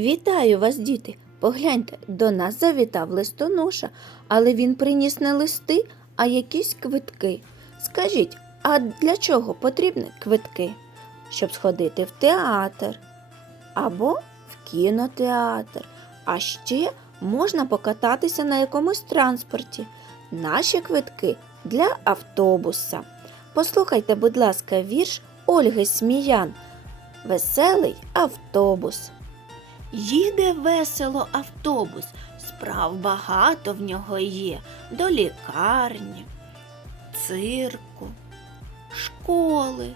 Вітаю вас, діти! Погляньте, до нас завітав листоноша, але він приніс не листи, а якісь квитки. Скажіть, а для чого потрібні квитки? Щоб сходити в театр або в кінотеатр. А ще можна покататися на якомусь транспорті. Наші квитки для автобуса. Послухайте, будь ласка, вірш Ольги Сміян. Веселий автобус. Їде весело автобус, справ багато в нього є, до лікарні, цирку, школи.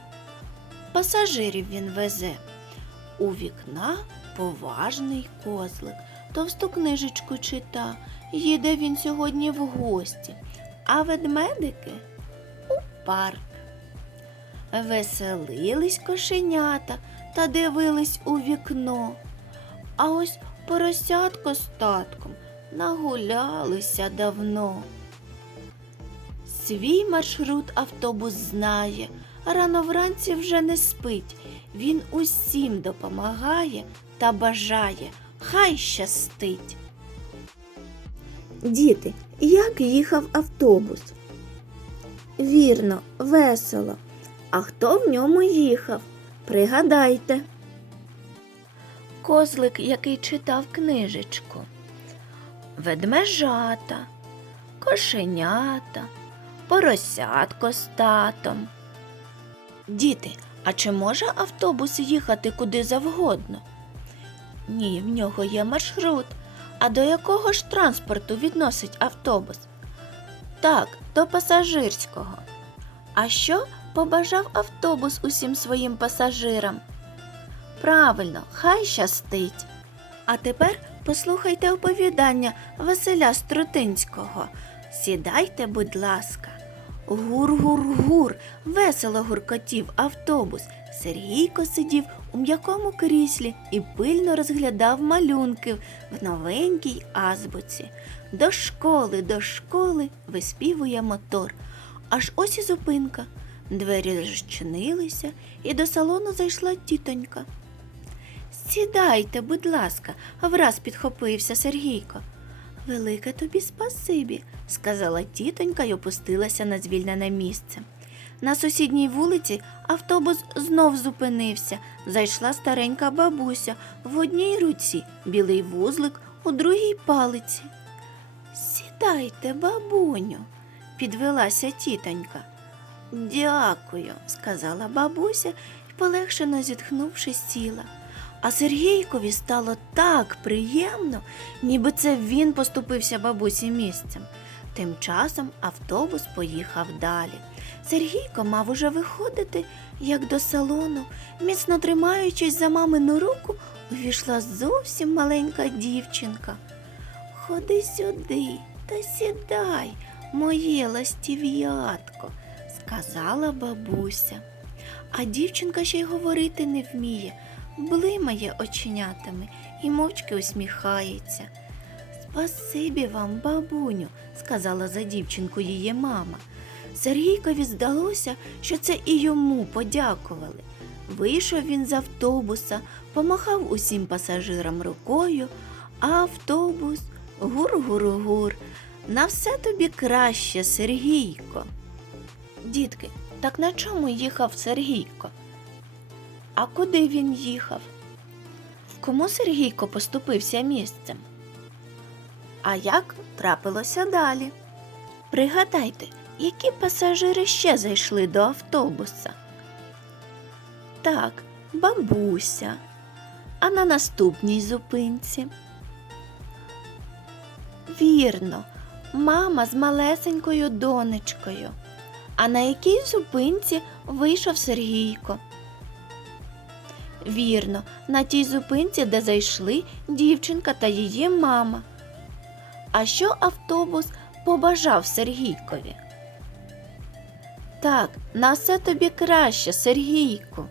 Пасажирів він везе. У вікна поважний козлик, товсту книжечку чита. Їде він сьогодні в гості, а ведмедики у парк. Веселились кошенята та дивились у вікно. А ось поросятко з татком нагулялися давно. Свій маршрут автобус знає, рано вранці вже не спить. Він усім допомагає та бажає, хай щастить. Діти, як їхав автобус? Вірно, весело. А хто в ньому їхав? Пригадайте. Козлик, який читав книжечку. Ведмежата, кошенята, поросятко з татом. Діти, а чи може автобус їхати куди завгодно? Ні, в нього є маршрут. А до якого ж транспорту відносить автобус? Так, до пасажирського. А що побажав автобус усім своїм пасажирам? Правильно, хай щастить. А тепер послухайте оповідання Василя Струтинського. Сідайте, будь ласка. Гур-гур-гур, весело гуркотів автобус. Сергійко сидів у м'якому кріслі і пильно розглядав малюнки в новенькій азбуці. До школи, до школи виспівує мотор. Аж ось і зупинка. Двері розчинилися, і до салону зайшла тітонька. Сідайте, будь ласка, враз підхопився Сергійко. Велике тобі спасибі, сказала тітонька й опустилася на звільнене місце. На сусідній вулиці автобус знов зупинився. Зайшла старенька бабуся в одній руці, білий вузлик у другій палиці. Сідайте, бабуню, підвелася тітонька. Дякую, сказала бабуся і полегшено зітхнувши, сіла. А Сергійкові стало так приємно, ніби це він поступився бабусі місцем. Тим часом автобус поїхав далі. Сергійко мав уже виходити, як до салону. Міцно тримаючись за мамину руку, увійшла зовсім маленька дівчинка. Ходи сюди та сідай, моє ластів'ятко, сказала бабуся. А дівчинка ще й говорити не вміє, блимає оченятами і мовчки усміхається. Спасибі вам, бабуню, сказала за дівчинку її мама. Сергійкові здалося, що це і йому подякували. Вийшов він з автобуса, помахав усім пасажирам рукою, а автобус гур-гур-гур. На все тобі краще, Сергійко. Дітки, так на чому їхав Сергійко? А куди він їхав? Кому Сергійко поступився місцем? А як трапилося далі? Пригадайте, які пасажири ще зайшли до автобуса? Так, бабуся. А на наступній зупинці? Вірно, мама з малесенькою донечкою. А на якій зупинці вийшов Сергійко? Вірно, на тій зупинці, де зайшли дівчинка та її мама. А що автобус побажав Сергійкові? Так, на все тобі краще, Сергійку.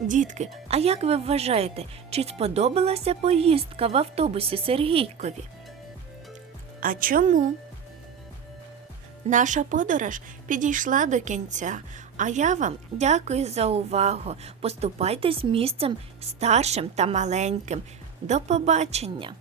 Дітки, а як ви вважаєте, чи сподобалася поїздка в автобусі Сергійкові? А чому? Наша подорож підійшла до кінця, а я вам дякую за увагу. Поступайте з місцем старшим та маленьким. До побачення!